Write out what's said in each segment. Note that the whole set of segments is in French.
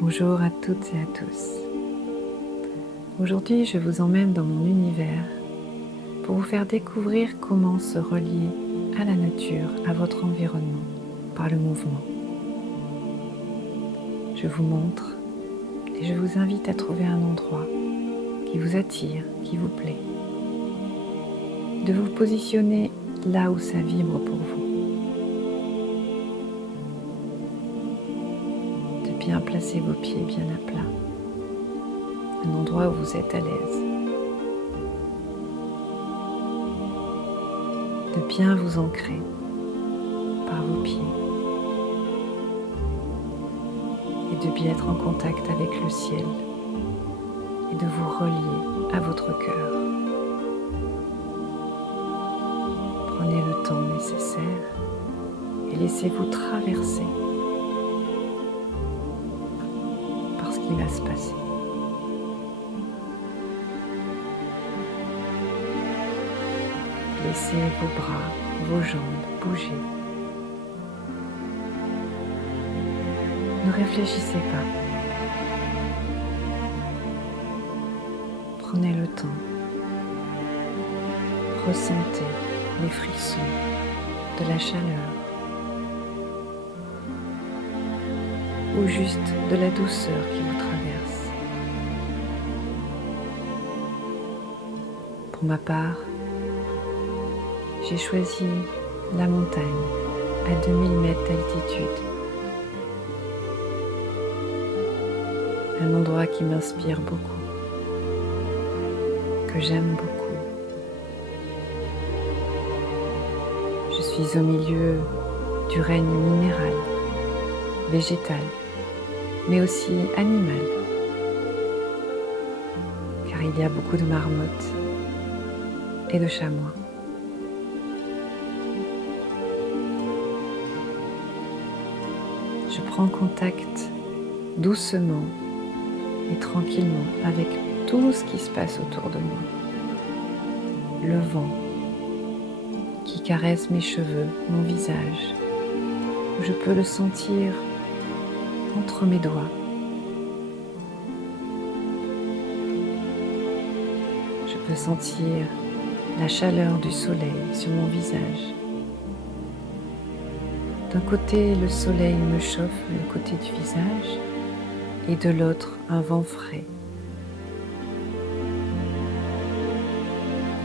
Bonjour à toutes et à tous. Aujourd'hui, je vous emmène dans mon univers pour vous faire découvrir comment se relier à la nature, à votre environnement, par le mouvement. Je vous montre et je vous invite à trouver un endroit qui vous attire, qui vous plaît. De vous positionner là où ça vibre pour vous. De bien placer vos pieds bien à plat. Un endroit où vous êtes à l'aise. De bien vous ancrer par vos pieds. Et de bien être en contact avec le ciel. Et de vous relier à votre cœur. Prenez le temps nécessaire et laissez-vous traverser par ce qui va se passer. Laissez vos bras, vos jambes bouger. Ne réfléchissez pas. Prenez le temps. Ressentez les frissons de la chaleur ou juste de la douceur qui vous traverse. Pour ma part, j'ai choisi la montagne à 2000 mètres d'altitude. Un endroit qui m'inspire beaucoup, que j'aime beaucoup. Je suis au milieu du règne minéral, végétal, mais aussi animal, car il y a beaucoup de marmottes et de chamois. Je prends contact doucement et tranquillement avec tout ce qui se passe autour de moi. Le vent qui caresse mes cheveux, mon visage. Je peux le sentir entre mes doigts. Je peux sentir la chaleur du soleil sur mon visage. D'un côté, le soleil me chauffe le côté du visage et de l'autre, un vent frais.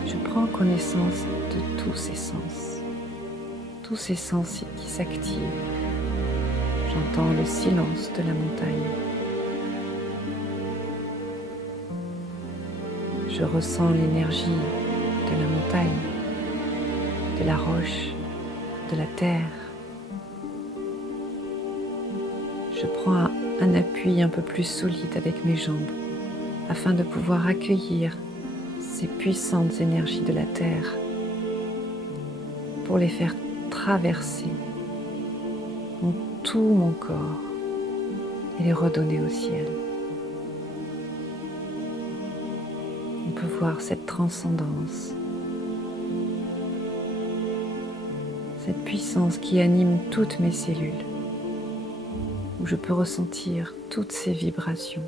Je prends connaissance de tous ces sens qui s'activent. J'entends le silence de la montagne. Je ressens l'énergie de la montagne, de la roche, de la terre. Je prends un appui un peu plus solide avec mes jambes afin de pouvoir accueillir ces puissantes énergies de la terre pour les faire traverser tout mon corps et les redonner au ciel. On peut voir cette transcendance, cette puissance qui anime toutes mes cellules, où je peux ressentir toutes ces vibrations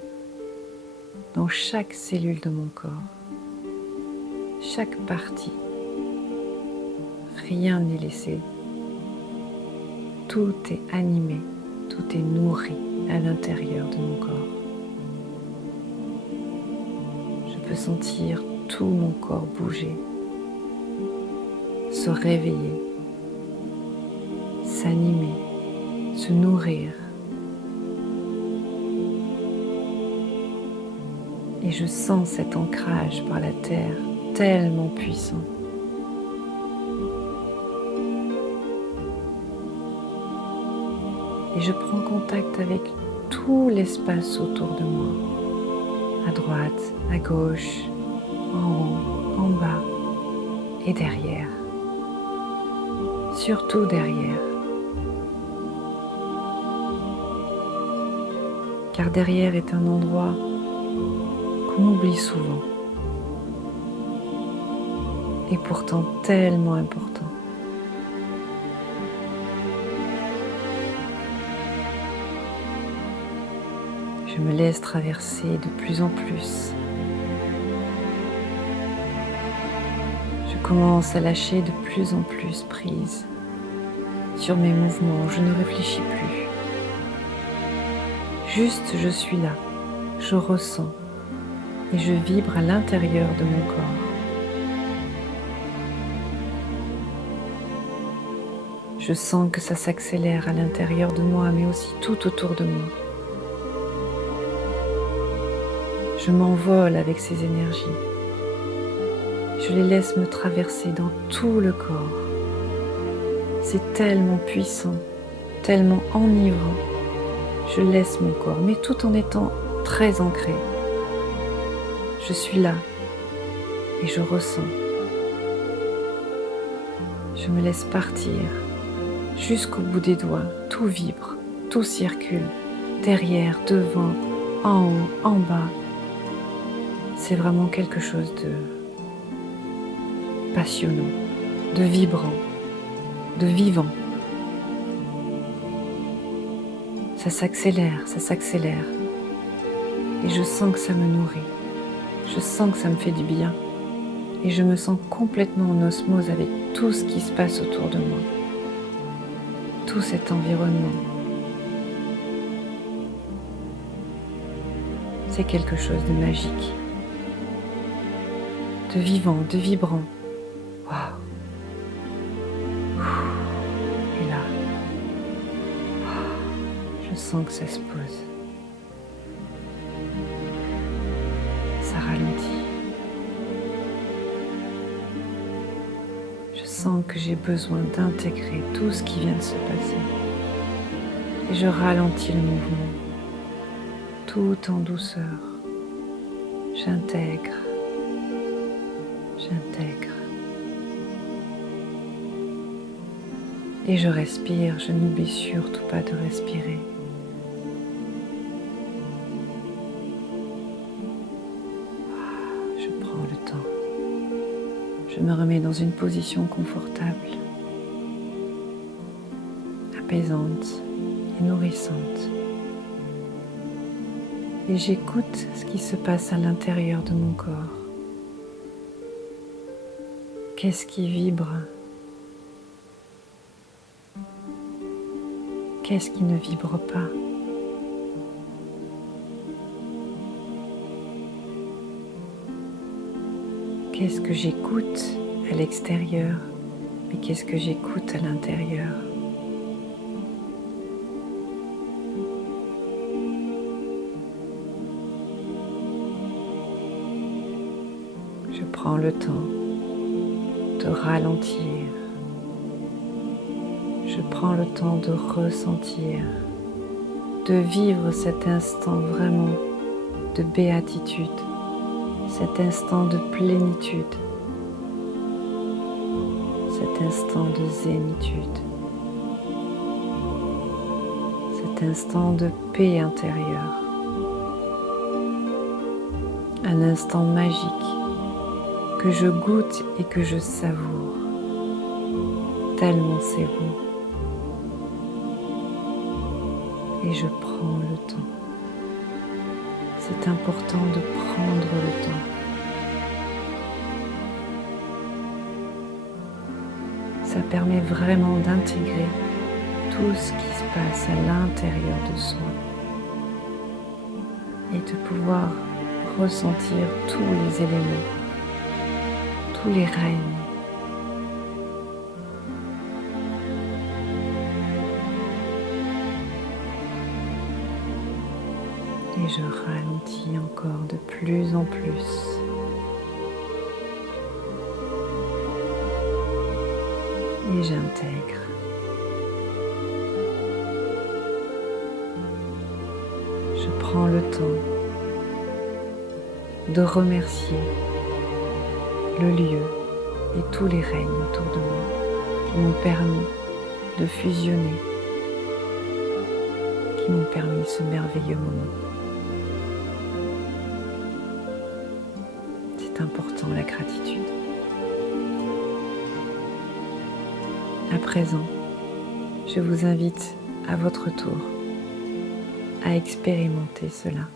dans chaque cellule de mon corps, chaque partie. Rien n'est laissé. Tout est animé, tout est nourri à l'intérieur de mon corps. Je peux sentir tout mon corps bouger, se réveiller, s'animer, se nourrir. Et je sens cet ancrage par la terre tellement puissant. Et je prends contact avec tout l'espace autour de moi, à droite, à gauche, en haut, en bas et derrière. Surtout derrière. Car derrière est un endroit qu'on oublie souvent et pourtant tellement important. Je me laisse traverser de plus en plus. Je commence à lâcher de plus en plus prise sur mes mouvements. Je ne réfléchis plus. Juste, je suis là. Je ressens et je vibre à l'intérieur de mon corps. Je sens que ça s'accélère à l'intérieur de moi, mais aussi tout autour de moi. Je m'envole avec ces énergies. Je les laisse me traverser dans tout le corps. C'est tellement puissant, tellement enivrant. Je laisse mon corps, mais tout en étant très ancré. Je suis là et je ressens. Je me laisse partir jusqu'au bout des doigts. Tout vibre, tout circule, derrière, devant, en haut, en bas. C'est vraiment quelque chose de passionnant, de vibrant, de vivant. Ça s'accélère, ça s'accélère. Et je sens que ça me nourrit. Je sens que ça me fait du bien. Et je me sens complètement en osmose avec tout ce qui se passe autour de moi. Tout cet environnement. C'est quelque chose de magique. De vivant, de vibrant. Waouh! Et là, je sens que ça se pose. Ça ralentit. Je sens que j'ai besoin d'intégrer tout ce qui vient de se passer. Et je ralentis le mouvement, tout en douceur. J'intègre. Et je respire, je n'oublie surtout pas de respirer. Je prends le temps. Je me remets dans une position confortable, apaisante et nourrissante. Et j'écoute ce qui se passe à l'intérieur de mon corps. Qu'est-ce qui vibre? Qu'est-ce qui ne vibre pas? Qu'est-ce que j'écoute à l'extérieur? Mais qu'est-ce que j'écoute à l'intérieur? Je prends le temps de ralentir. Je prends le temps de ressentir, de vivre cet instant vraiment de béatitude, cet instant de plénitude, cet instant de zénitude, cet instant de paix intérieure, un instant magique que je goûte et que je savoure, tellement c'est bon. Et je prends le temps. C'est important de prendre le temps. Ça permet vraiment d'intégrer tout ce qui se passe à l'intérieur de soi et de pouvoir ressentir tous les éléments, tous les règnes. Et je ralentis encore de plus en plus. Et j'intègre. Je prends le temps de remercier le lieu et tous les règnes autour de moi qui m'ont permis de fusionner, qui m'ont permis ce merveilleux moment. C'est important, la gratitude. À présent, je vous invite à votre tour à expérimenter cela.